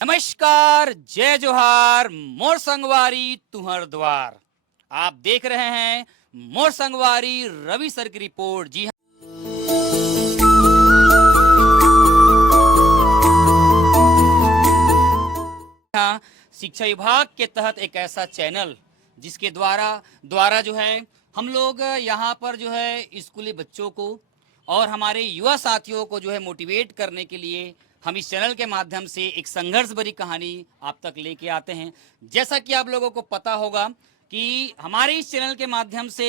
नमस्कार, जय जोहार, मोर संगवारी तुहर द्वार। आप देख रहे हैं मोर संगवारी रवि सर की रिपोर्ट। जी हाँ, शिक्षा विभाग के तहत एक ऐसा चैनल जिसके द्वारा द्वारा जो है हम लोग यहाँ पर जो है स्कूली बच्चों को और हमारे युवा साथियों को जो है मोटिवेट करने के लिए हम इस चैनल के माध्यम से एक संघर्ष भरी कहानी आप तक लेके आते हैं। जैसा कि आप लोगों को पता होगा कि हमारे इस चैनल के माध्यम से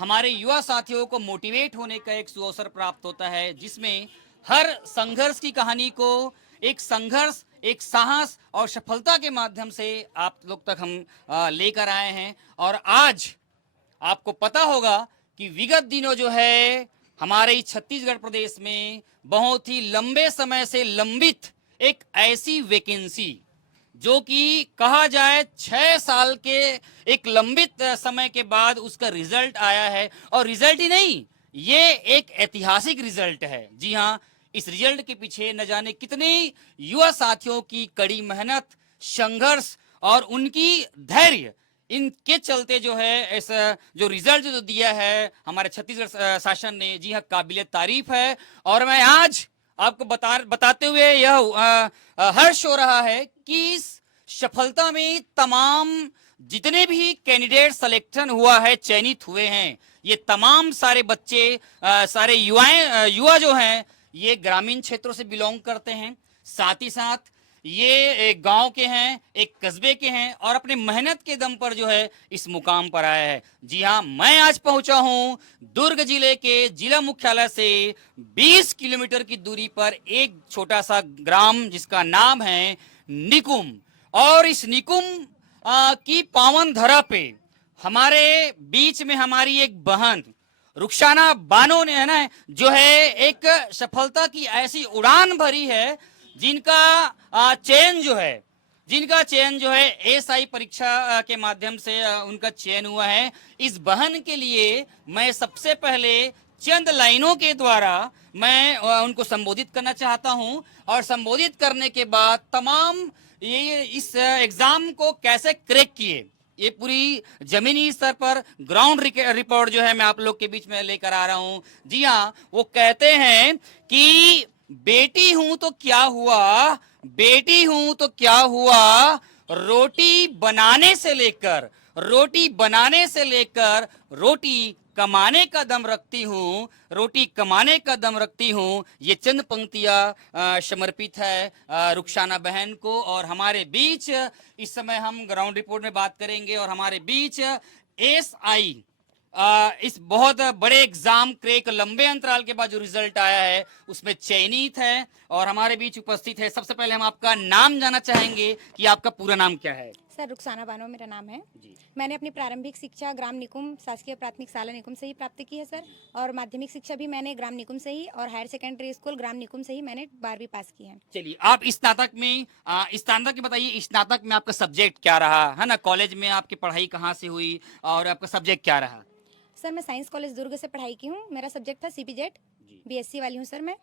हमारे युवा साथियों को मोटिवेट होने का एक सुअवसर प्राप्त होता है, जिसमें हर संघर्ष की कहानी को एक संघर्ष, एक साहस और सफलता के माध्यम से आप लोग तक हम लेकर आए हैं। और आज आपको पता होगा कि विगत दिनों जो है हमारे इस छत्तीसगढ़ प्रदेश में बहुत ही लंबे समय से लंबित एक ऐसी वैकेंसी, जो कि कहा जाए 6 साल के एक लंबित समय के बाद उसका रिजल्ट आया है। और रिजल्ट ही नहीं, ये एक ऐतिहासिक रिजल्ट है। जी हाँ, इस रिजल्ट के पीछे न जाने कितने युवा साथियों की कड़ी मेहनत, संघर्ष और उनकी धैर्य, इनके चलते जो है इस जो रिजल्ट जो दिया है हमारे छत्तीसगढ़ शासन ने, जी हाँ, काबिले तारीफ है। और मैं आज आपको बताते हुए यह हर्ष हो रहा है कि इस सफलता में तमाम जितने भी कैंडिडेट सिलेक्शन हुआ है, चयनित हुए हैं, ये तमाम सारे बच्चे, सारे युवा जो हैं, ये ग्रामीण क्षेत्रों से बिलोंग करते हैं। साथ ही साथ ये एक गांव के हैं, एक कस्बे के हैं और अपने मेहनत के दम पर जो है इस मुकाम पर आया है। जी हाँ, मैं आज पहुंचा हूं दुर्ग जिले के जिला मुख्यालय से 20 किलोमीटर की दूरी पर एक छोटा सा ग्राम जिसका नाम है निकुम। और इस निकुम की पावन धरा पे हमारे बीच में हमारी एक बहन रुखसाना बानो ने, है ना, जो है एक सफलता की ऐसी उड़ान भरी है जिनका चयन जो है एसआई परीक्षा के माध्यम से उनका चयन हुआ है। इस बहन के लिए मैं सबसे पहले चंद लाइनों के द्वारा मैं उनको संबोधित करना चाहता हूं, और संबोधित करने के बाद तमाम ये इस एग्जाम को कैसे क्रैक किए, ये पूरी जमीनी स्तर पर ग्राउंड रिपोर्ट जो है मैं आप लोग के बीच में लेकर आ रहा हूं। जी हाँ, वो कहते हैं कि बेटी हूं तो क्या हुआ, बेटी हूं तो क्या हुआ, रोटी बनाने से लेकर रोटी कमाने का दम रखती हूँ, रोटी कमाने का दम रखती हूँ। ये चंद पंक्तियां समर्पित है रुखसाना बहन को। और हमारे बीच इस समय हम ग्राउंड रिपोर्ट में बात करेंगे और हमारे बीच एसआई इस बहुत बड़े एग्जाम क्रैक लंबे अंतराल के बाद जो रिजल्ट आया है उसमें चयनित है और हमारे बीच उपस्थित है। सबसे पहले हम आपका नाम जानना चाहेंगे कि आपका पूरा नाम क्या है। सर, रुखसाना बानो मेरा नाम है जी। मैंने अपनी प्रारंभिक शिक्षा ग्राम निकुम शासकीय प्राथमिक शाला निकुम से ही प्राप्त की है सर। और माध्यमिक शिक्षा भी मैंने ग्राम निकुम से ही और हायर सेकेंडरी स्कूल ग्राम निकुम से ही मैंने 12वीं पास की है। चलिए, आप स्नातक में स्नातक की बताइए, स्नातक में आपका सब्जेक्ट क्या रहा है ना, कॉलेज में आपकी पढ़ाई कहाँ से हुई और आपका सब्जेक्ट क्या रहा। सर, मैं साइंस कॉलेज दुर्ग से पढ़ाई की हूँ। मेरा सब्जेक्ट था सीपीजेड, बीएससी वाली हूँ सर मैं।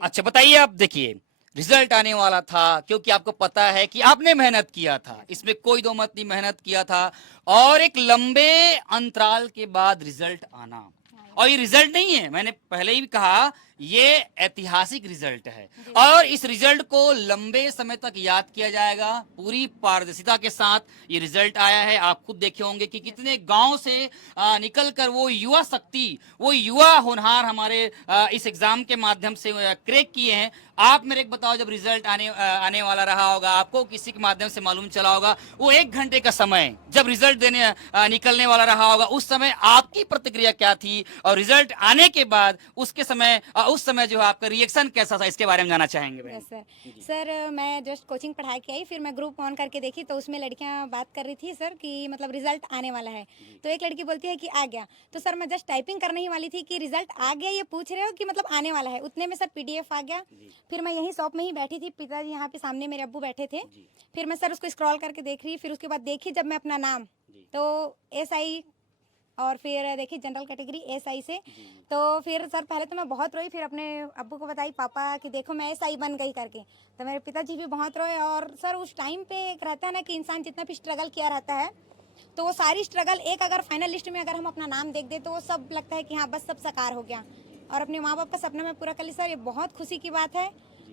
अच्छा, बताइए, आप देखिए रिजल्ट आने वाला था, क्योंकि आपको पता है कि आपने मेहनत किया था, इसमें कोई दो मत नहीं, मेहनत किया था और एक लंबे अंतराल के बाद रिजल्ट आना। और ये रिजल्ट नहीं है, मैंने पहले ही कहा, ये ऐतिहासिक रिजल्ट है और इस रिजल्ट को लंबे समय तक याद किया जाएगा। पूरी पारदर्शिता के साथ ये रिजल्ट आया है। आप खुद देखे होंगे कि कितने गांव से निकलकर वो युवा शक्ति, वो युवा होनहार हमारे इस एग्जाम के माध्यम से क्रैक किए हैं। आप मेरे को बताओ, जब रिजल्ट आने वाला रहा होगा, आपको किसी के माध्यम से मालूम चला होगा, वो 1 घंटे का समय जब रिजल्ट देने निकलने वाला रहा होगा, उस समय आपकी प्रतिक्रिया क्या थी और रिजल्ट आने के बाद उसके समय उस समय जो है आपका रिएक्शन कैसा था, इसके बारे में जानना चाहेंगे बहन। सर, मैं जस्ट कोचिंग पढ़ा के आई, फिर मैं ग्रुप ऑन करके देखी तो उसमें लड़कियां बात कर रही थी सर कि मतलब रिजल्ट आने वाला है। तो एक लड़की बोलती है कि आ गया। तो सर, मैं जस्ट टाइपिंग करने ही वाली थी कि रिजल्ट आ गया, ये पूछ रहे हो कि मतलब आने वाला है, उतने में सर पीडीएफ आ गया। फिर मैं यही शॉप में ही बैठी थी, पिताजी यहाँ पे सामने मेरे अब्बू बैठे थे। फिर मैं सर उसको स्क्रॉल करके देख रही, फिर उसके बाद देखी जब मैं अपना नाम, तो एसआई और फिर देखी जनरल कैटेगरी SI से। तो फिर सर पहले तो मैं बहुत रोई, फिर अपने अब्बू को बताई पापा कि देखो मैं SI बन गई करके। तो मेरे पिताजी भी बहुत रोए। और सर उस टाइम पे एक रहता है ना कि इंसान जितना भी स्ट्रगल किया रहता है तो वो सारी स्ट्रगल एक अगर फाइनल लिस्ट में अगर हम अपना नाम देख दे तो वो सब लगता है कि हाँ बस सब साकार हो गया और अपने माँ बाप का सपना मैं पूरा कर ली। सर ये बहुत खुशी की बात है।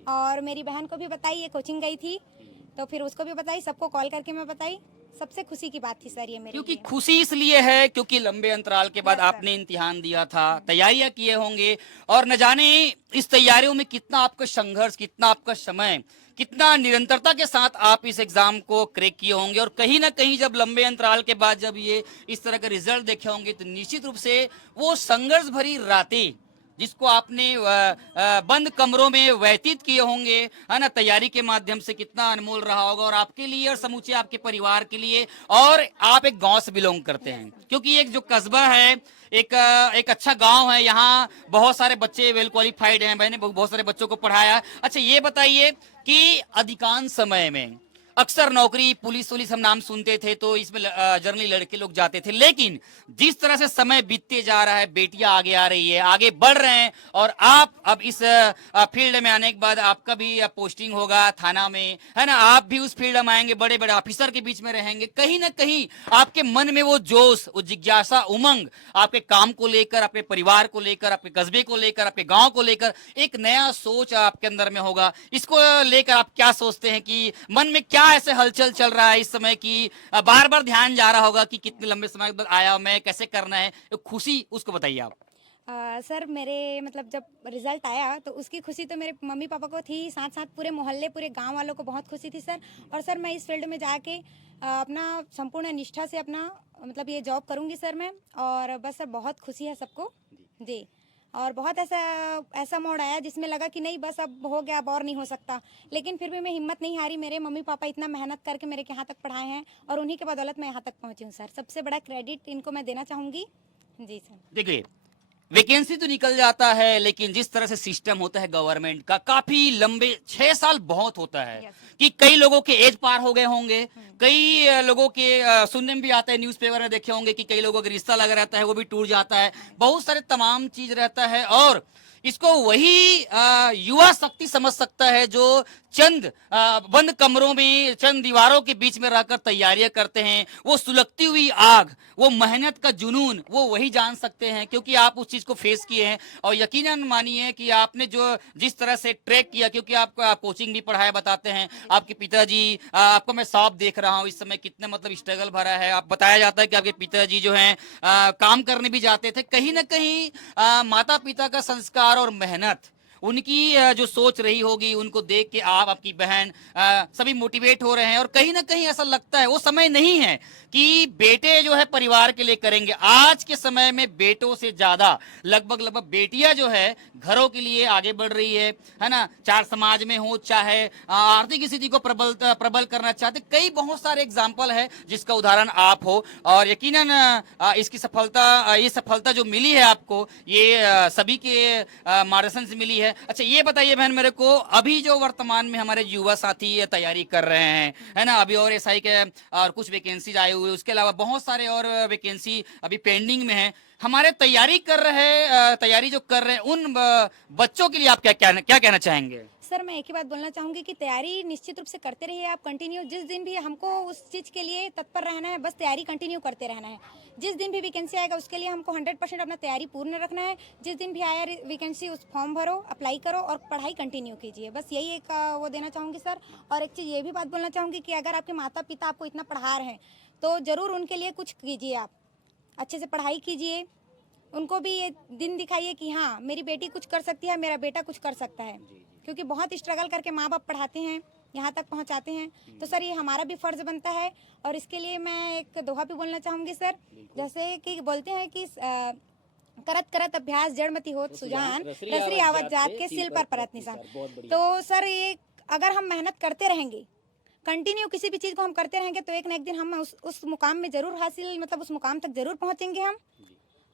और मेरी बहन को भी बताई, ये कोचिंग गई थी तो फिर उसको भी बताई, सबको कॉल करके मैं बताई। सबसे खुशी की बात थी सर ये मेरे क्योंकि लिए। खुशी इसलिए है क्योंकि लंबे अंतराल के बाद Yes, sir. आपने इम्तिहान दिया था, तैयारियां किए होंगे और न जाने इस तैयारियों में कितना आपका संघर्ष, कितना आपका समय, कितना निरंतरता के साथ आप इस एग्जाम को क्रैक किए होंगे। और कहीं ना कहीं जब लंबे अंतराल के बाद जब ये इस तरह का रिजल्ट देखे होंगे तो निश्चित रूप से वो संघर्ष भरी रातें जिसको आपने बंद कमरों में व्यतीत किए होंगे, है ना, तैयारी के माध्यम से कितना अनमोल रहा होगा और आपके लिए और समूचे आपके परिवार के लिए। और आप एक गांव से बिलोंग करते हैं, क्योंकि एक जो कस्बा है, एक अच्छा गांव है, यहाँ बहुत सारे बच्चे वेल क्वालिफाइड हैं, मैंने बहुत सारे बच्चों को पढ़ाया। अच्छा ये बताइए कि अधिकांश समय में अक्सर नौकरी पुलिस वुलिस हम नाम सुनते थे तो इसमें जनरली लड़के लोग जाते थे, लेकिन जिस तरह से समय बीतते जा रहा है, बेटियां आगे आ रही है, आगे बढ़ रहे हैं और आप अब इस फील्ड में आने के बाद आपका भी पोस्टिंग होगा थाना में, है ना, आप भी उस फील्ड में आएंगे, बड़े बड़े ऑफिसर के बीच में रहेंगे। कहीं ना कहीं आपके मन में वो जोश, वो जिज्ञासा, उमंग आपके काम को लेकर, अपने परिवार को लेकर, अपने कस्बे को लेकर, अपने गांव को लेकर एक नया सोच आपके अंदर में होगा। इसको लेकर आप क्या सोचते हैं कि मन में क्या ऐसे हलचल चल रहा है इस समय की बार बार ध्यान जा रहा होगा कि कितने लंबे समय बाद आया मैं, कैसे करना है, खुशी उसको बताइए आप। सर मेरे मतलब जब रिजल्ट आया तो उसकी खुशी तो मेरे मम्मी पापा को थी, साथ साथ पूरे मोहल्ले पूरे गांव वालों को बहुत खुशी थी सर। और सर मैं इस फील्ड में जाके अपना संपूर्ण निष्ठा से अपना मतलब ये जॉब करूंगी सर मैं। और बस सर बहुत खुशी है सबको जी। और बहुत ऐसा ऐसा मोड़ आया जिसमें लगा कि नहीं बस अब हो गया, अब और नहीं हो सकता, लेकिन फिर भी मैं हिम्मत नहीं हारी। मेरे मम्मी पापा इतना मेहनत करके मेरे यहाँ तक पढ़ाए हैं और उन्हीं के बदौलत मैं यहाँ तक पहुँची हूँ सर। सबसे बड़ा क्रेडिट इनको मैं देना चाहूँगी जी सर। देखिए वैकेंसी तो निकल जाता है, लेकिन जिस तरह से सिस्टम होता है गवर्नमेंट का, काफी लंबे 6 साल बहुत होता है कि कई लोगों के एज पार हो गए होंगे, कई लोगों के सुनने में भी आता है, न्यूज़पेपर में देखे होंगे कि कई लोगों का रिश्ता लगा रहता है वो भी टूट जाता है, बहुत सारे तमाम चीज रहता है। और इसको वही युवा शक्ति समझ सकता है जो चंद बंद कमरों में, चंद दीवारों के बीच में रहकर तैयारियां करते हैं। वो सुलगती हुई आग, वो मेहनत का जुनून, वो वही जान सकते हैं, क्योंकि आप उस चीज को फेस किए हैं। और यकीनन मानिए कि आपने जो जिस तरह से ट्रैक किया, क्योंकि आप कोचिंग भी पढ़ाया बताते हैं, आपके पिताजी, आपको मैं साफ देख रहा हूँ इस समय कितने मतलब स्ट्रगल भरा है। आप बताया जाता है कि आपके पिताजी जो हैं काम करने भी जाते थे। कहीं ना कहीं माता पिता का संस्कार और मेहनत, उनकी जो सोच रही होगी, उनको देख के आप, आपकी बहन सभी मोटिवेट हो रहे हैं। और कहीं ना कहीं ऐसा लगता है वो समय नहीं है कि बेटे जो है परिवार के लिए करेंगे। आज के समय में बेटों से ज्यादा लगभग बेटियां जो है घरों के लिए आगे बढ़ रही है ना, चार समाज में हो, चाहे आर्थिक स्थिति को प्रबल करना चाहते, कई बहुत सारे एग्जाम्पल है जिसका उदाहरण आप हो। और यकीनन इसकी सफलता, ये सफलता जो मिली है आपको, ये सभी के मार्गदर्शन से मिली है। अच्छा ये बताइए बहन मेरे को, अभी जो वर्तमान में हमारे युवा साथी तैयारी कर रहे हैं, है ना, अभी और SI के और कुछ वैकेंसीज आए हुए, उसके अलावा बहुत सारे और वैकेंसी अभी पेंडिंग में है, हमारे तैयारी जो कर रहे हैं उन बच्चों के लिए आप क्या कहना चाहेंगे? सर मैं एक ही बात बोलना चाहूँगी कि तैयारी निश्चित रूप से करते रहिए आप कंटिन्यू। जिस दिन भी हमको उस चीज़ के लिए तत्पर रहना है, बस तैयारी कंटिन्यू करते रहना है। जिस दिन भी वैकेंसी आएगा उसके लिए हमको 100% अपना तैयारी पूर्ण रखना है। जिस दिन भी आया वैकेंसी उस फॉर्म भरो, अप्लाई करो और पढ़ाई कंटिन्यू कीजिए। बस यही एक वो देना चाहूँगी सर। और एक चीज़ ये भी बात बोलना चाहूँगी कि अगर आपके माता पिता आपको इतना पढ़ा रहे हैं तो ज़रूर उनके लिए कुछ कीजिए, आप अच्छे से पढ़ाई कीजिए, उनको भी ये दिन दिखाइए कि हाँ मेरी बेटी कुछ कर सकती है, मेरा बेटा कुछ कर सकता है। क्योंकि बहुत स्ट्रगल करके माँ बाप पढ़ाते हैं, यहाँ तक पहुँचाते हैं। तो सर ये हमारा भी फर्ज बनता है। और इसके लिए मैं एक दोहा भी बोलना चाहूँगी सर, जैसे कि बोलते हैं कि करत करत अभ्यास जड़मति होत सुजान, रसरी आवत जात के सिल पर परत निशान। तो सर ये अगर हम मेहनत करते रहेंगे, कंटिन्यू किसी भी चीज़ को हम करते रहेंगे, तो एक ना एक दिन हम उस मुकाम में ज़रूर हासिल, मतलब उस मुकाम तक ज़रूर पहुँचेंगे हम।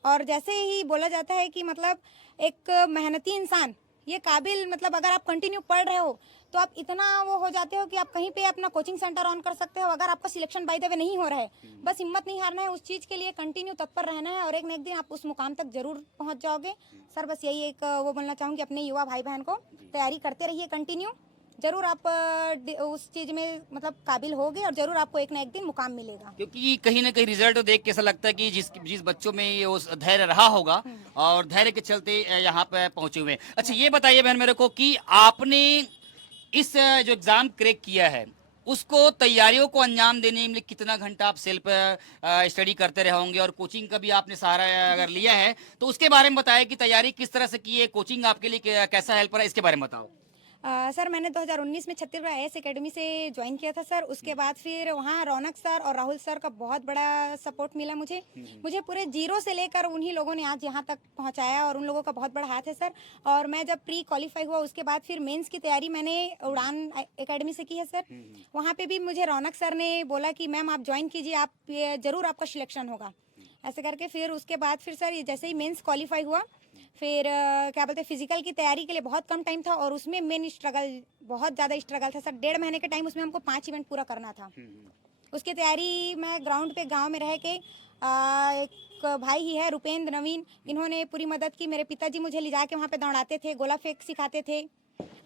और जैसे ही बोला जाता है कि मतलब एक मेहनती इंसान ये काबिल मतलब अगर आप कंटिन्यू पढ़ रहे हो तो आप इतना वो हो जाते हो कि आप कहीं पे अपना कोचिंग सेंटर ऑन कर सकते हो। अगर आपका सिलेक्शन बाय द वे नहीं हो रहा है, बस हिम्मत नहीं हारना है, उस चीज़ के लिए कंटिन्यू तत्पर रहना है और एक न एक दिन आप उस मुकाम तक जरूर पहुंच जाओगे। सर बस यही एक वो बोलना चाहूँगी अपने युवा भाई बहन को, तैयारी करते रहिए कंटिन्यू, जरूर आप उस चीज़ में मतलब काबिल होगे और जरूर आपको एक ना एक दिन मुकाम मिलेगा। क्योंकि कहीं ना कहीं रिजल्ट देख के ऐसा लगता है कि जिस जिस बच्चों में ये उस धैर्य रहा होगा और धैर्य के चलते यहाँ पे पहुंचे हुए हैं। अच्छा ये बताइए बहन मेरे को कि आपने इस जो एग्जाम क्रैक किया है उसको तैयारियों को अंजाम देने में कितना घंटा आप सेल्फ स्टडी करते रहे होंगे और कोचिंग का भी आपने सहारा अगर लिया है तो उसके बारे में बताएं कि तैयारी किस तरह से की है, कोचिंग आपके लिए कैसा हेल्प रहा है, इसके बारे में बताओ। सर मैंने 2019 में छत्तीसगढ़ आईएएस एकेडमी से ज्वाइन किया था सर। उसके बाद फिर वहाँ रौनक सर और राहुल सर का बहुत बड़ा सपोर्ट मिला मुझे। मुझे पूरे जीरो से लेकर उन्हीं लोगों ने आज यहाँ तक पहुँचाया और उन लोगों का बहुत बड़ा हाथ है सर। और मैं जब प्री क्वालिफाई हुआ उसके बाद फिर मेंस की तैयारी मैंने उड़ान एकेडमी से की है सर। वहाँ पे भी मुझे रौनक सर ने बोला कि मैम आप ज्वाइन कीजिए, आप ज़रूर आपका सिलेक्शन होगा, ऐसे करके फिर उसके बाद फिर सर जैसे ही मेंस क्वालिफाई हुआ फिर क्या बोलते हैं फिजिकल की तैयारी के लिए बहुत कम टाइम था और उसमें मेन स्ट्रगल बहुत ज़्यादा स्ट्रगल था सर। 1.5 महीने के टाइम उसमें हमको 5 इवेंट पूरा करना था। उसकी तैयारी मैं ग्राउंड पे गांव में रह के एक भाई ही है रुपेंद्र नवीन, इन्होंने पूरी मदद की। मेरे पिताजी मुझे ले जाके वहाँ पे दौड़ाते थे, गोला फेंक सिखाते थे।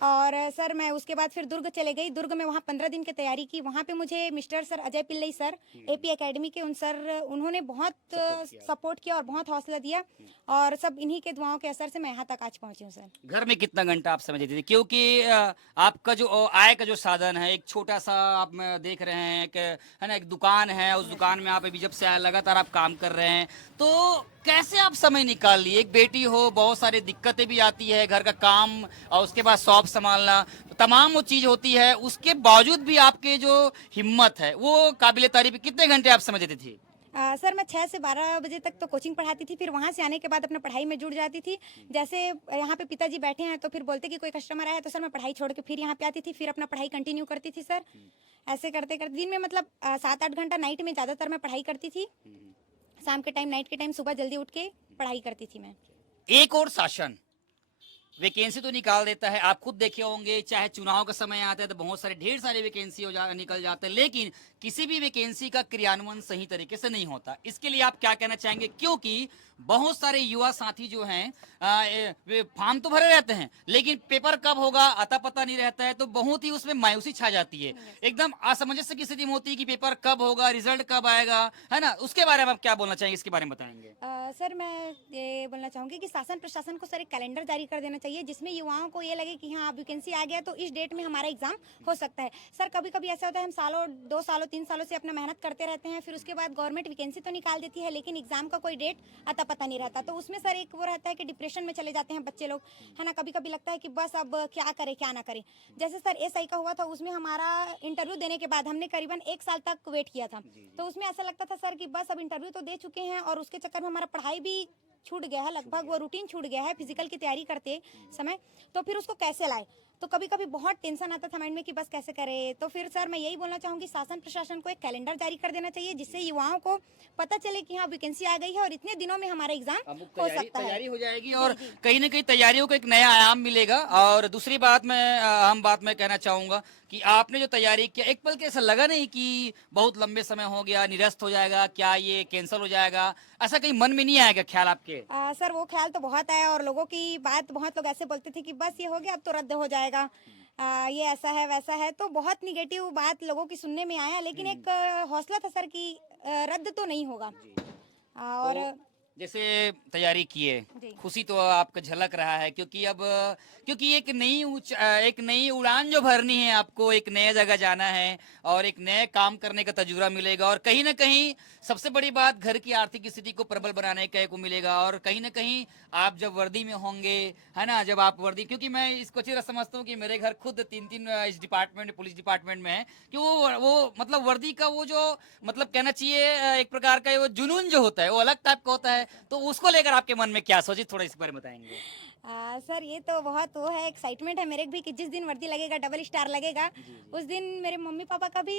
और सर मैं उसके बाद फिर दुर्ग चले गई। दुर्ग में वहाँ 15 दिन की तैयारी की। वहाँ पे मुझे mister sir Ajay Pillai sir AP academy के उन्होंने बहुत सपोर्ट किया और बहुत हौसला दिया और सब इन्हीं के दुआओं के असर से मैं यहाँ तक आज पहुँची हूँ सर। घर में कितना घंटा आप समय देते थे, क्योंकि आपका जो आय का जो साधन है एक छोटा सा आप देख रहे हैं कि है ना, एक दुकान है, उस दुकान में आप अभी जब से लगातार आप काम कर रहे हैं तो कैसे आप समय निकाल लिए? एक बेटी हो, बहुत सारी दिक्कतें भी आती है, घर का काम और उसके बाद शॉप संभालना, तमाम वो चीज होती है, उसके बावजूद भी आपके जो हिम्मत है वो काबिले तारीफ है। कितने घंटे आप समय देते थे? सर मैं 6 से 12 बजे तक तो कोचिंग पढ़ाती थी, फिर वहाँ से आने के बाद अपना पढ़ाई में जुड़ जाती थी। जैसे यहाँ पे पिताजी बैठे हैं तो फिर बोलते कि कोई कस्टमर आया है तो सर मैं पढ़ाई छोड़ के फिर यहाँ पे आती थी, फिर अपना पढ़ाई कंटिन्यू करती थी सर। ऐसे करते करते दिन में मतलब 7-8 घंटा नाइट में ज़्यादातर मैं पढ़ाई करती थी। शाम के टाइम, नाइट के टाइम सुबह जल्दी उठ के पढ़ाई करती थी मैं। एक और शासन वैकेंसी तो निकाल देता है, आप खुद देखे होंगे, चाहे चुनाव का समय आता है तो बहुत सारे ढेर सारे वैकेंसी निकल जाते हैं, लेकिन किसी भी वैकेंसी का क्रियान्वयन सही तरीके से नहीं होता। इसके लिए आप क्या कहना चाहेंगे? क्योंकि बहुत सारे युवा साथी जो हैं वे फॉर्म तो भरे रहते हैं लेकिन पेपर कब होगा अता पता नहीं रहता है, तो बहुत ही उसमें मायूसी छा जाती है, एकदम असमंजस की स्थिति में होती है कि पेपर कब होगा, रिजल्ट कब आएगा, है ना। उसके बारे में आप क्या बोलना चाहेंगे, इसके बारे में बताएंगे? सर मैं ये बोलना चाहूँगी कि शासन प्रशासन को सर एक कैलेंडर जारी कर देना चाहिए जिसमें युवाओं को ये लगे कि हाँ अब वैकेंसी आ गया तो इस डेट में हमारा एग्जाम हो सकता है। सर कभी कभी ऐसा होता है हम सालों 2 सालों 3 सालों से अपना मेहनत करते रहते हैं, फिर उसके बाद गवर्नमेंट वैकेंसी तो निकाल देती है लेकिन एग्जाम का कोई डेट अता पता नहीं रहता, तो उसमें सर एक वो रहता है कि डिप्रेशन में चले जाते हैं बच्चे लोग, है ना। कभी कभी लगता है कि बस अब क्या करें क्या ना करें। जैसे सर एसआई का हुआ था, उसमें हमारा इंटरव्यू देने के बाद हमने करीबन 1 साल तक वेट किया था, तो उसमें ऐसा लगता था सर कि बस अब इंटरव्यू तो दे चुके हैं और उसके चक्कर में हमारा पढ़ाई भी छूट गया है, लगभग वो रूटीन छूट गया है फिजिकल की तैयारी करते समय, तो फिर उसको कैसे लाए। तो कभी कभी बहुत टेंशन आता था माइंड में कि बस कैसे करें। तो फिर सर मैं यही बोलना चाहूँगी शासन प्रशासन को एक कैलेंडर जारी कर देना चाहिए जिससे युवाओं को पता चले कि हाँ वैकेंसी आ गई है और इतने दिनों में हमारा एग्जाम हो सकता है। तैयारी हो जाएगी और कहीं ना कहीं तैयारियों को एक नया आयाम मिलेगा। और दूसरी बात मैं अहम बात मैं कहना चाहूंगा कि आपने जो तैयारी किया, एक पल के ऐसा लगा नहीं कि बहुत लंबे समय हो गया, निरस्त हो जाएगा, क्या ये कैंसिल हो जाएगा, ऐसा कहीं मन में नहीं आएगा ख्याल आपके? सर वो ख्याल तो बहुत आया और लोगों की बात, बहुत लोग ऐसे बोलते थे कि बस ये हो गया अब तो रद्द हो जाएगा, ये ऐसा है वैसा है, तो बहुत निगेटिव बात लोगों की सुनने में आया, लेकिन एक हौसला था सर कि रद्द तो नहीं होगा। और तो जैसे तैयारी किए, जी। खुशी तो आपका झलक रहा है, क्योंकि अब क्योंकि एक नई उड़ान जो भरनी है आपको, एक नए जगह जाना है और एक नए काम करने का तजुर्बा मिलेगा और कहीं ना कहीं सबसे बड़ी बात घर की आर्थिक स्थिति को प्रबल बनाने का को मिलेगा। और कहीं ना कहीं आप जब वर्दी में होंगे, है ना, जब आप वर्दी, क्योंकि मैं इसको अच्छी तरह समझता हूँ कि मेरे घर खुद 3 इस डिपार्टमेंट पुलिस डिपार्टमेंट में है कि वो मतलब वर्दी का वो जो मतलब कहना चाहिए एक प्रकार का वो जुनून जो होता है वो अलग टाइप का होता है। तो उसको लेकर आपके मन में क्या सोचे, थोड़ा इस बारे में बताएंगे। सर ये तो बहुत वो है, एक्साइटमेंट है मेरे भी कि जिस दिन वर्दी लगेगा, डबल स्टार लगेगा, उस दिन मेरे मम्मी पापा का भी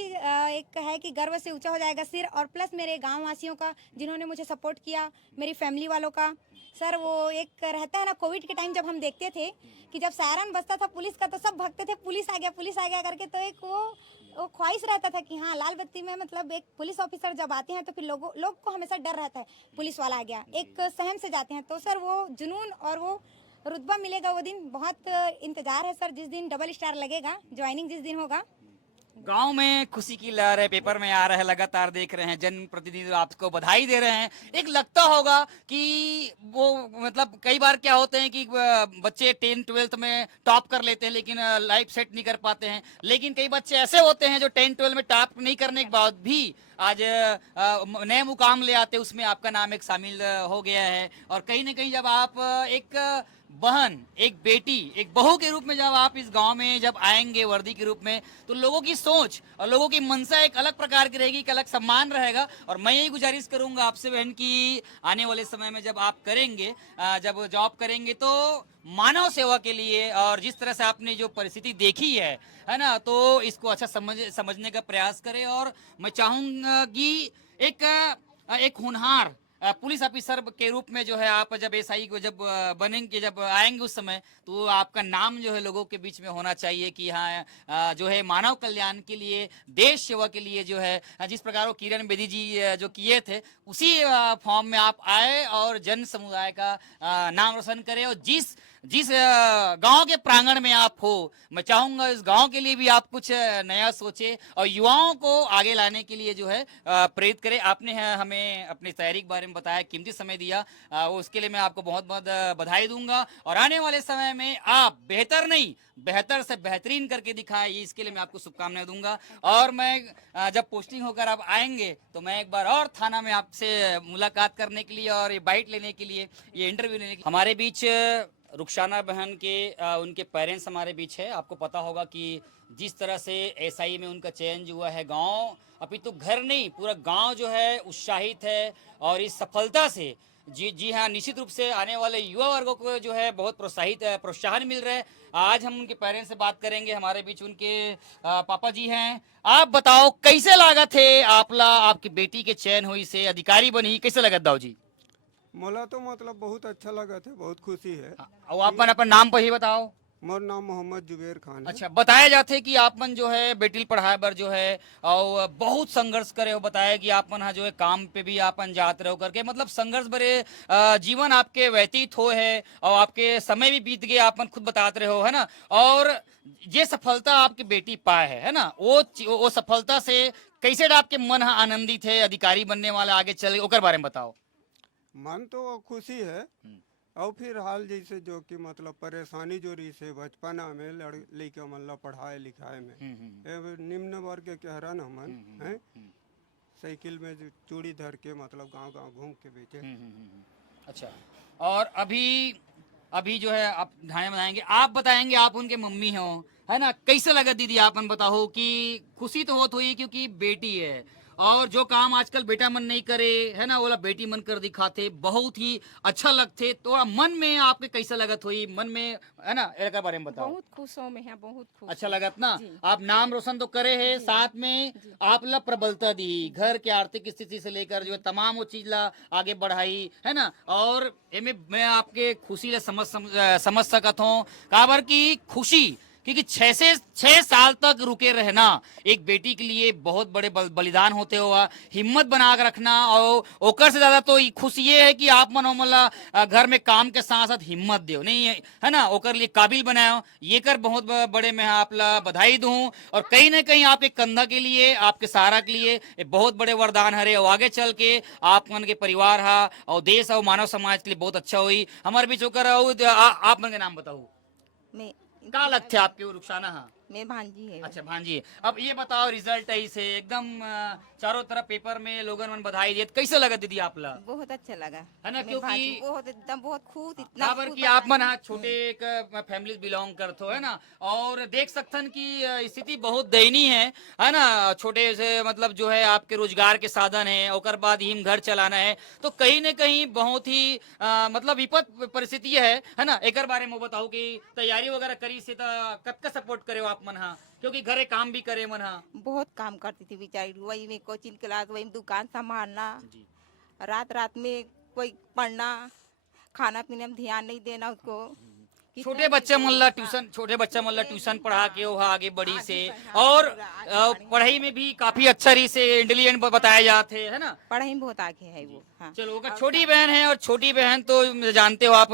एक है कि गर्व से ऊंचा हो जाएगा सिर, और प्लस मेरे गांव वासियों का जिन्होंने मुझे सपोर्ट किया, मेरी फैमिली वालों का। सर वो एक रहता है ना, कोविड के टाइम जब हम देखते थे कि जब सायरन बजता था पुलिस का तो सब भागते थे, पुलिस आ गया करके, तो एक वो ख्वाहिश रहता था कि हाँ लाल बत्ती में मतलब एक पुलिस ऑफिसर जब आते हैं तो फिर लोग को हमेशा डर रहता है, पुलिस वाला आ गया, एक सहम से जाते हैं। तो सर वो जुनून और वो रुतबा मिलेगा वो दिन, बहुत इंतजार है सर, जिस दिन डबल स्टार लगेगा, ज्वाइनिंग जिस दिन होगा। गांव में खुशी की लहर है, पेपर में आ रहा है, लगातार देख रहे हैं, जनप्रतिनिधि आपको बधाई दे रहे हैं। एक लगता होगा कि वो मतलब कई बार क्या होते हैं कि बच्चे 10-12 में टॉप कर लेते हैं लेकिन लाइफ सेट नहीं कर पाते हैं, लेकिन कई बच्चे ऐसे होते हैं जो 10-12 में टॉप नहीं करने के बाद भी आज नए मुकाम ले आते, उसमें आपका नाम एक शामिल हो गया है। और कहीं ना कहीं जब आप एक बहन, एक बेटी, एक बहू के रूप में जब आप इस गांव में जब आएंगे वर्दी के रूप में, तो लोगों की सोच और लोगों की मनसा एक अलग प्रकार की रहेगी, एक अलग सम्मान रहेगा। और मैं यही गुजारिश करूंगा आपसे बहन की आने वाले समय में जब आप करेंगे, जब जॉब करेंगे, तो मानव सेवा के लिए, और जिस तरह से आपने जो परिस्थिति देखी है ना, तो इसको अच्छा समझने का प्रयास करें। और मैं चाहूंगा कि एक होनहार पुलिस ऑफिसर के रूप में जो है आप जब एसआई को जब बनेंगे, जब आएंगे उस समय, तो आपका नाम जो है लोगों के बीच में होना चाहिए कि हाँ जो है मानव कल्याण के लिए, देश सेवा के लिए जो है, जिस प्रकार वो किरण बेदी जी जो किए थे, उसी फॉर्म में आप आए और जन समुदाय का नाम रोशन करें। और जिस गांव के प्रांगण में आप हो, मैं चाहूंगा इस गांव के लिए भी आप कुछ नया सोचे और युवाओं को आगे लाने के लिए जो है प्रेरित करें। आपने हमें अपनी तैयारी के बारे में बताया, कीमती समय दिया, उसके लिए मैं आपको बहुत बहुत बधाई दूंगा। और आने वाले समय में आप बेहतर नहीं, बेहतर से बेहतरीन करके दिखाए, इसके लिए मैं आपको शुभकामनाएं दूंगा। और मैं जब पोस्टिंग होकर आप आएंगे तो मैं एक बार और थाना में आपसे मुलाकात करने के लिए और ये बाइट लेने के लिए, ये इंटरव्यू लेने के लिए, हमारे बीच रुखसाना बहन के उनके पेरेंट्स हमारे बीच है। आपको पता होगा कि जिस तरह से एसआई में उनका चयन हुआ है, गांव अभी तो घर नहीं पूरा गांव जो है उत्साहित है। और इस सफलता से जी हाँ, निश्चित रूप से आने वाले युवा वर्गों को जो है बहुत प्रोत्साहन मिल रहा है। आज हम उनके पेरेंट्स से बात करेंगे। हमारे बीच उनके पापा जी हैं। आप बताओ कैसे लगा थे आपकी बेटी के चयन हुई से अधिकारी बनी, कैसे लगा दाऊ जी? मोला तो मतलब बहुत अच्छा लगा था, बहुत खुशी है। और अपन अपन नाम पर ही बताओ। मोर नाम मोहम्मद जुबेर खान है। अच्छा, बताया जाते कि आपन जो है बेटिल पढ़ाए बर जो है और बहुत संघर्ष करे हो, बताया कि आपन जो है काम पे भी आपन जाते रहो करके, मतलब संघर्ष भरे जीवन आपके व्यतीत हो है और आपके समय भी बीत गए, आपन खुद बताते रहे हो, है ना। और ये सफलता आपकी बेटी पाए है ना, वो सफलता से कैसे आपके मन आनंदित है, अधिकारी बनने वाला आगे चले, ओकर बारे में बताओ। मन तो खुशी है, और फिर हाल जैसे जो कि मतलब परेशानी जो रही से बचपना में लड़के मतलब पढ़ाए लिखाए में निम्न वर्ग के कहरन हमन है, साइकिल में जो चूड़ी धर के मतलब गांव गांव घूम के बेचे। अच्छा, और अभी जो है आप ढाणे बनाएंगे, आप बताएंगे, आप उनके मम्मी हो, है ना, कैसे लगा दीदी आपन बताओ कि खुशी तो होत हुई क्योंकि बेटी है, और जो काम आजकल बेटा मन नहीं करे है ना, वो बेटी मन कर दिखाते, बहुत ही अच्छा लगते। तो मन में आपके कैसा लगत हुई, मन में है ना, इसके बारे में बताओ। बहुत खुश हो मैं, बहुत खुश। अच्छा लगत ना, आप नाम रोशन तो करे है, साथ में आप ला प्रबलता दी, घर के आर्थिक स्थिति से लेकर जो है तमाम वो चीज ला आगे बढ़ाई, है ना। और मैं आपके खुशी ला समझ सकत हूँ, काबर की खुशी क्योंकि 6 साल तक रुके रहना एक बेटी के लिए बहुत बड़े बलिदान होते हुआ, हिम्मत बना कर रखना, और ओकर से ज्यादा तो खुशी ये है कि आप मनोमला घर में काम के साथ साथ हिम्मत दो नहीं है ना, ओकर लिए काबिल बनाओ, ये कर बहुत बड़े मैं आपला बधाई दूं। और कहीं ना कहीं आपके कंधा के लिए, आपके सहारा के लिए बहुत बड़े वरदान हरे, और आगे चल के आप मन के परिवार हा और देश और मानव समाज के लिए बहुत अच्छा हुई। हमारे बीच होकर आप मन के नाम बताओ, मैं का लगते आपके वो रुखसाना? हाँ, मेरे भांजी है। अच्छा भांजी। अब ये बताओ रिजल्ट ऐसे एकदम चारों तरफ पेपर में लोगन मन बधाई दिए, कैसे लगा दीदी आप ला? बहुत अच्छा लगा है ना, मेरे क्योंकि भांजी बहुत एकदम बहुत खुश, इतना बराबर खुश कि आप मन बताइए। हाँ छोटे एक फैमिली बिलोंग करते हो, है ना, और देख सकथन कि स्थिति बहुत दयनीय है ना, छोटे से मतलब जो है आपके रोजगार के साधन है, ओकर बाद हिम घर चलाना है, तो कहीं न कहीं बहुत ही मतलब विपद परिस्थिति है ना। एकर बारे में बताओ कि तैयारी वगैरह करी से कब सपोर्ट करे हो आप मन हाँ, क्योंकि घरे काम भी करे मन हाँ। बहुत काम करती थी बेचारी, वही में कोचिंग क्लास, वही में दुकान संभालना, जी। रात रात में कोई पढ़ना, खाना पीने में ध्यान नहीं देना उसको। छोटे बच्चे मन ला ट्यूशन, छोटे बच्चा मन ला ट्यूशन पढ़ा के वो आगे बढ़ी से, और पढ़ाई में भी काफी अच्छा रही से इंटेलिजेंट बताया जाते है ना। पढ़ाई में बहुत आगे है वो। हाँ। चलो अगर छोटी बहन है, और छोटी बहन तो जानते हो आप,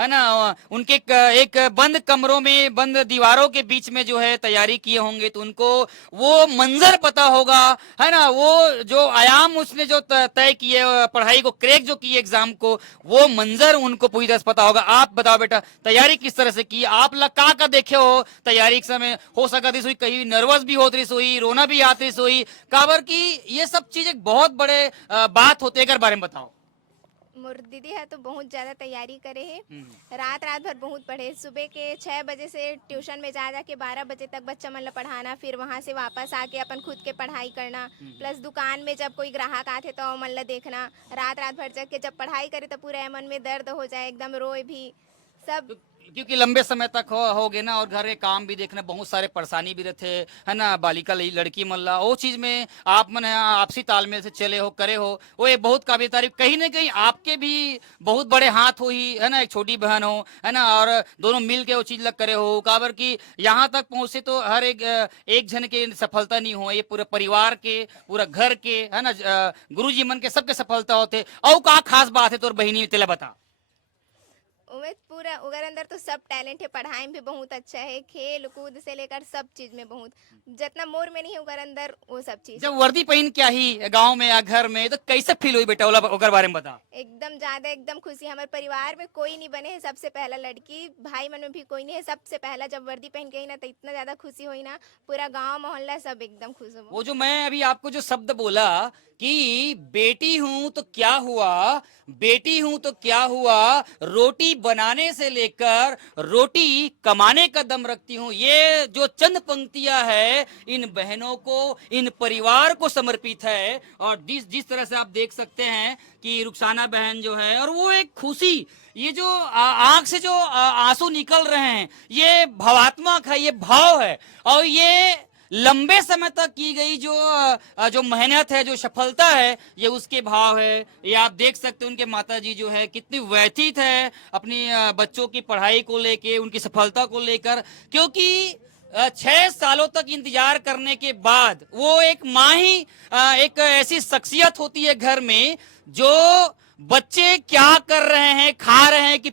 है ना, उनके एक बंद कमरों में, बंद दीवारों के बीच में जो है तैयारी किए होंगे, तो उनको वो मंजर पता होगा, है ना, वो जो आयाम उसने जो तय किए पढ़ाई को, क्रैक जो किए एग्जाम को, वो मंजर उनको पूरी तरह से पता होगा। आप बताओ बेटा तैयारी किस तरह से की, आप लगा का देखे हो तैयारी के समय, हो सका थी सोई कहीं नर्वस भी होती रही सोई, रोना भी आती सोई, काबर की ये सब चीज एक बहुत बड़े बात होते हैं, बारे में बताओ। मोर दीदी है तो बहुत ज़्यादा तैयारी करे है, रात रात भर बहुत पढ़े, सुबह के 6 बजे से ट्यूशन में जा के 12 बजे तक बच्चा मन ला पढ़ाना, फिर वहाँ से वापस आके अपन खुद के पढ़ाई करना, प्लस दुकान में जब कोई ग्राहक आते तो मन ला देखना, रात रात भर जग के जब पढ़ाई करे तो पूरा मन में दर्द हो जाए, एकदम रोए भी सब। क्योंकि लंबे समय तक हो गए ना, और घर के काम भी देखना, बहुत सारे परेशानी भी रहते है ना, बालिका लड़की मन ला वो चीज में आप मन आपसी तालमेल से चले हो, करे हो, वो एक बहुत काबिल तारीफ। कहीं ना कहीं आपके भी बहुत बड़े हाथ हो ही, है ना, एक छोटी बहन हो, है ना, और दोनों मिल के वो चीज लग करे हो, काबर की यहाँ तक पहुंचे तो हर एक जन के सफलता नहीं हो, ये पूरे परिवार के, पूरा घर के, है ना, गुरु जी मन के सबके सफलता होते। और का खास बात है तोर बहिनी तेला बता। उमें पूरा उगर अंदर तो सब टैलेंट है, पढ़ाई में भी बहुत अच्छा है, खेल कूद से लेकर सब चीज में बहुत, जितना मोर में नहीं है उगर अंदर वो सब चीज। जब वर्दी पहन के आई गांव में या घर में, तो कैसे फील हुई बेटा, ओकर बारे में बता। एकदम ज्यादा एकदम खुशी, हमारे परिवार में कोई नहीं बने है, सबसे पहला लड़की, भाई मन में भी कोई नहीं है, सबसे पहला जब वर्दी पहन के आई ना तो इतना ज्यादा खुशी हुई ना, पूरा गांव मोहल्ला सब एकदम खुश हो। वो जो मैं अभी आपको जो शब्द बोला कि बेटी हूं तो क्या हुआ, बेटी हूं तो क्या हुआ, रोटी बनाने से लेकर रोटी कमाने का दम रखती हूं, ये जो चंद पंक्तियां है इन बहनों को, इन परिवार को समर्पित है। और जिस तरह से आप देख सकते हैं कि रुखसाना बहन जो है, और वो एक खुशी, ये जो आंख से जो आंसू निकल रहे हैं, ये भावात्मक है, ये भाव है, और ये लंबे समय तक की गई जो मेहनत है, जो सफलता है, ये उसके भाव है। ये आप देख सकते हैं उनके माताजी जो है कितनी व्यथित है अपनी बच्चों की पढ़ाई को लेके, उनकी सफलता को लेकर, क्योंकि 6 सालों तक इंतजार करने के बाद वो एक माँ ही एक ऐसी शख्सियत होती है घर में, जो बच्चे क्या कर रहे हैं, खा रहे हैं कि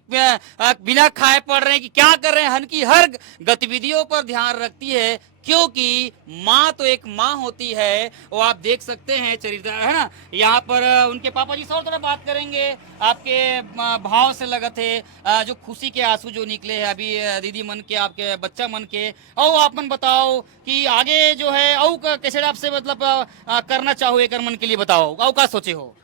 बिना खाए पड़ रहे हैं कि क्या कर रहे हैं, उनकी हर गतिविधियों पर ध्यान रखती है, क्योंकि माँ तो एक माँ होती है। वो आप देख सकते हैं चरित्र, है ना, यहाँ पर उनके पापा जी से और थोड़ा बात करेंगे। आपके भाव से लगत है जो खुशी के आंसू जो निकले हैं अभी दीदी मन के, आपके बच्चा मन के, और आप मन बताओ कि आगे जो है और कैसे आपसे मतलब करना चाहो एक मन के लिए बताओ, और क्या सोचे हो।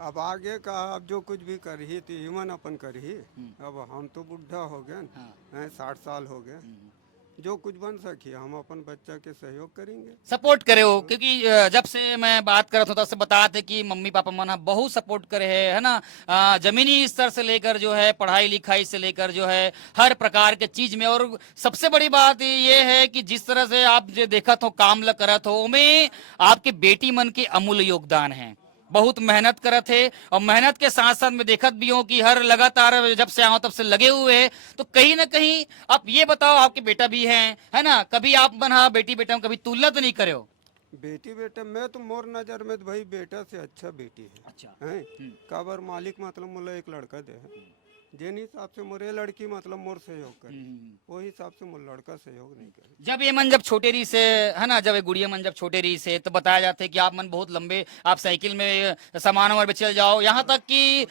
अब आगे का अब जो कुछ भी कर ही तो ईमन अपन कर ही, अब हम तो बुढ़ा हो गए हैं, 60 साल हो गए, जो कुछ बन सके हम अपन बच्चा के सहयोग करेंगे, सपोर्ट करे हो, क्योंकि जब से मैं बात कर रहा था तब से बताते कि मम्मी पापा मना बहुत सपोर्ट करे है ना, जमीनी स्तर से लेकर जो है पढ़ाई लिखाई से लेकर जो है हर प्रकार के चीज में। और सबसे बड़ी बात ये है कि जिस तरह से आप जो देखा हो काम ल करत हो, में आपके बेटी मन के अमूल्य योगदान है, बहुत मेहनत करत है, और मेहनत के साथ साथ में देखत भी हो कि हर लगातार जब से आओ तब से लगे हुए हैं। तो कहीं ना कहीं आप ये बताओ, आपके बेटा भी हैं, है ना, कभी आप बना बेटी बेटा में कभी तुलना तो नहीं करे हो। बेटी बेटा मैं तो मोर नजर में तो भाई बेटा से अच्छा बेटी है। अच्छा। हैं काबर मालिक मतलब मुला एक लड़का दे है, जिन हिसाब से मोरे लड़की मतलब मोर सहयोग करे वही हिसाब से मोर लड़का सहयोग नहीं करे। जब ये मन जब छोटे रही से है ना, जब ये गुड़िया मन जब छोटे रही से तो बताया जाता है कि आप मन बहुत लंबे आप साइकिल में सामान वगैरह चल जाओ, यहाँ तक कि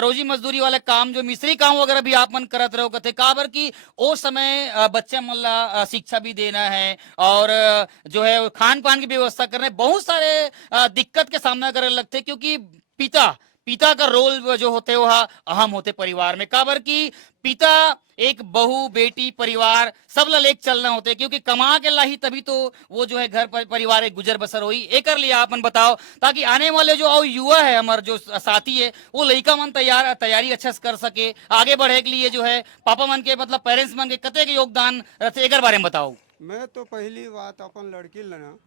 रोजी मजदूरी वाले काम जो मिस्त्री काम वगैरह भी आप मन करत रहो कथे काबर की ओ समय बच्चे मन ला शिक्षा भी देना है और जो है खान पान की व्यवस्था करना है, बहुत सारे दिक्कत के सामना करने लगते क्योंकि पिता का रोल जो होते वह अहम होते परिवार में, काबर की पिता एक बहू बेटी परिवार सब ला लेके चलना होते क्योंकि कमा के लाही तभी तो वो जो है घर परिवार एक गुजर बसर हुई। एक लिए आपन बताओ ताकि आने वाले जो और युवा है हमारे जो साथी है वो लड़का मन तैयारी अच्छा से कर सके, आगे बढ़े के लिए जो है पापा मन के मतलब पेरेंट्स मन के कते के योगदान रहते एक बारे में बताओ। मैं तो पहली बात अपन लड़की लेना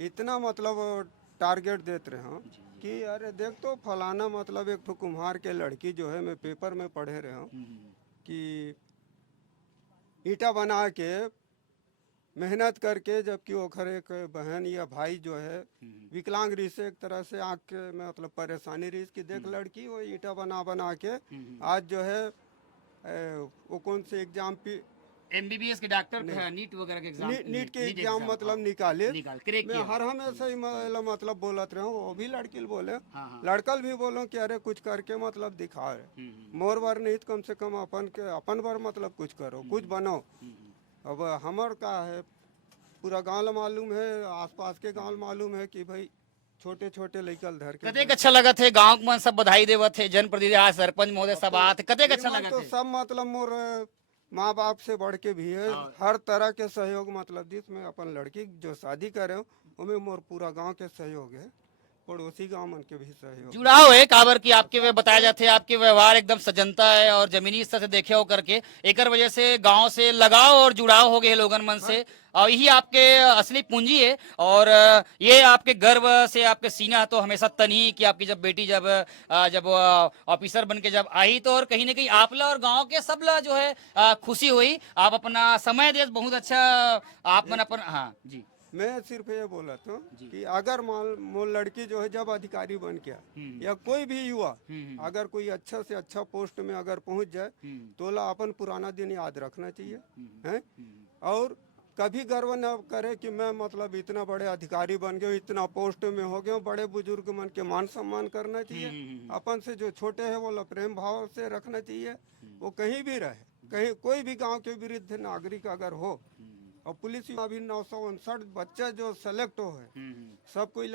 इतना मतलब टारगेट देते रहे हूँ कि अरे देख तो फलाना मतलब एक ठो कुम्हार के लड़की जो है मैं पेपर में पढ़े रहे हूँ कि ईटा बना के मेहनत करके जबकि ओखर एक बहन या भाई जो है विकलांग रही से एक तरह से आँख के में मतलब परेशानी रही कि देख लड़की वो ईटा बना के आज जो है वो कौन से एग्जाम एमबीबीएस के डॉक्टर नीट वगैरह के एग्जाम नीट के एग्जाम मतलब निकाले क्रैक मैं किया। हर हमेशा ही मतलब बोलत रहा हूँ, वो भी लड़की बोले हाँ। लड़कल भी बोलो कि अरे कुछ करके मतलब दिखा रहे मोर बार नहीं तो कम से कम अपन बार मतलब कुछ करो कुछ बनो। अब हमार का है पूरा गाँव मालूम है आसपास के गाँव मालूम है कि भाई छोटे छोटे लड़कल धर के कतेक अच्छा लगा थे गांव में सब बधाई देवत थे जनप्रतिनिधि आज सरपंच महोदय सब आते कतेक अच्छा लगा तो थे। सब मतलब मोर माँ बाप से बढ़ के भी है हर तरह के सहयोग मतलब जिसमें अपन लड़की जो शादी करे उनमें मोर पूरा गांव के सहयोग है, पड़ोसी गांव मन के भी सहयोग जुड़ाव है काबर की आपके बताया जाते हैं आपके व्यवहार एकदम सजनता है और जमीनी स्तर से देखे हो करके एक वजह से गांव से लगाव और जुड़ाव हो गए लोगन मन से और यही आपके असली पूंजी है और ये आपके गर्व से आपके सीना तो हमेशा तनी कि आपकी जब बेटी जब ऑफिसर बन के जब आई तो और कहीं ना कहीं आपला और गांव के सबला जो है खुशी हुई। आप अपना समय दे बहुत अच्छा आप मन अपन हाँ जी मैं सिर्फ ये बोला था कि अगर मोल लड़की जो है जब अधिकारी बन गया या कोई भी युवा अगर कोई अच्छा से अच्छा पोस्ट में अगर पहुंच जाए तो ला अपन पुराना दिन याद रखना चाहिए है और कभी गर्व न करे कि मैं मतलब इतना बड़े अधिकारी बन गया इतना पोस्ट में हो गया। बड़े बुजुर्ग मन के मान सम्मान करना चाहिए, अपन से जो छोटे है वो प्रेम भाव से रखना चाहिए। वो कहीं भी रहे कहीं कोई भी गांव के विरुद्ध नागरिक अगर हो और पुलिस में अभी 959 बच्चा जो सेलेक्ट हो है सब कोई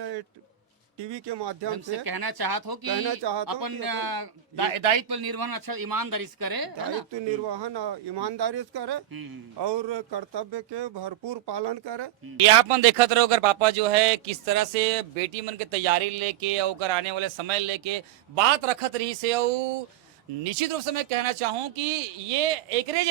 टीवी के माध्यम से कहना चाहत हो कि अपन कि दायित्व निर्वहन अच्छा ईमानदारी से करे, दायित्व निर्वहन ईमानदारी से करे और कर्तव्य के भरपूर पालन करे। ये आप मन देखत रहो अगर पापा जो है किस तरह से बेटी मन के तैयारी लेके और आने वाले समय लेके बात रखत रही से और निश्चित रूप से मैं कहना चाहूँ कि ये एकरे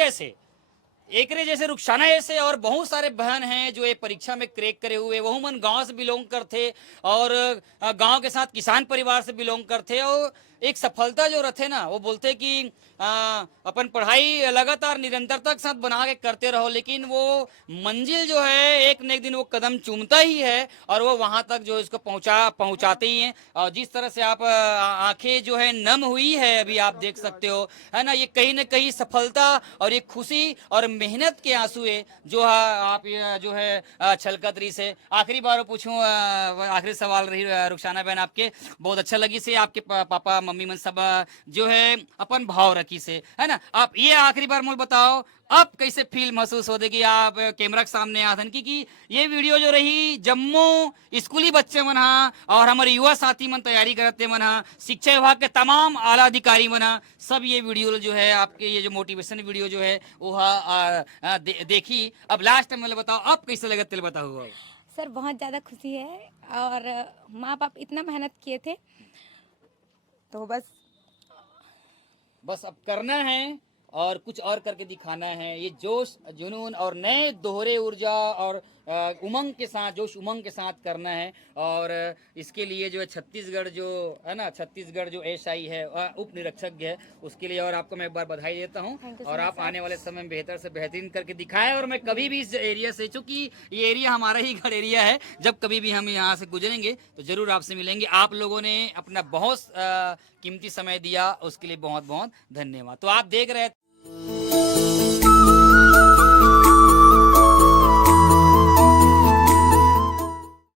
जैसे रुखसाना ऐसे और बहुत सारे बहन हैं जो ये परीक्षा में क्रैक करे हुए वह मन गांव से बिलोंग करते और गांव के साथ किसान परिवार से बिलोंग करते और एक सफलता जो रहते ना वो बोलते कि अपन पढ़ाई लगातार निरंतरता के साथ बना के करते रहो लेकिन वो मंजिल जो है एक न एक दिन वो कदम चूमता ही है और वो वहां तक जो इसको पहुंचाते ही हैं। और जिस तरह से आप आंखें जो है नम हुई है अभी आप देख सकते हो है ना, ये कहीं न कहीं सफलता और ये खुशी और मेहनत के आंसू है जो आप जो है छलकत रही से। आखिरी बार पूछूं आखिरी सवाल रही रुखसाना बहन आपके बहुत अच्छा लगी से आपके पापा मम्मी मन सब जो है अपन भाव रखी से है ना। आप ये आखिरी बार मुझे बताओ अब कैसे फील महसूस होते कि आप कैमरा के सामने आते क्योंकि ये वीडियो जो रही जम्मू स्कूली बच्चे मन और हमारे युवा साथी मन तैयारी करते मन शिक्षा विभाग के तमाम आला अधिकारी मन सब ये वीडियो जो है आपके ये जो मोटिवेशन वीडियो जो है वो देखी। अब लास्ट में बताओ अब कैसे लगा तेल बताओ। सर बहुत ज़्यादा खुशी है और माँ बाप इतना मेहनत किए थे तो बस अब करना है और कुछ और करके दिखाना है। ये जोश जुनून और नए दोहरे ऊर्जा और उमंग के साथ, जोश उमंग के साथ करना है। और इसके लिए जो है छत्तीसगढ़ जो है ना, छत्तीसगढ़ जो एसआई है, उप निरीक्षक है, उसके लिए और आपको मैं एक बार बधाई देता हूँ। और आप आने वाले समय में बेहतर से बेहतरीन करके दिखाएं। और मैं कभी भी इस एरिया से, चूंकि ये एरिया हमारा ही घर एरिया है, जब कभी भी हम यहाँ से गुजरेंगे तो जरूर आपसे मिलेंगे। आप लोगों ने अपना बहुत कीमती समय दिया, उसके लिए बहुत बहुत धन्यवाद। तो आप देख रहे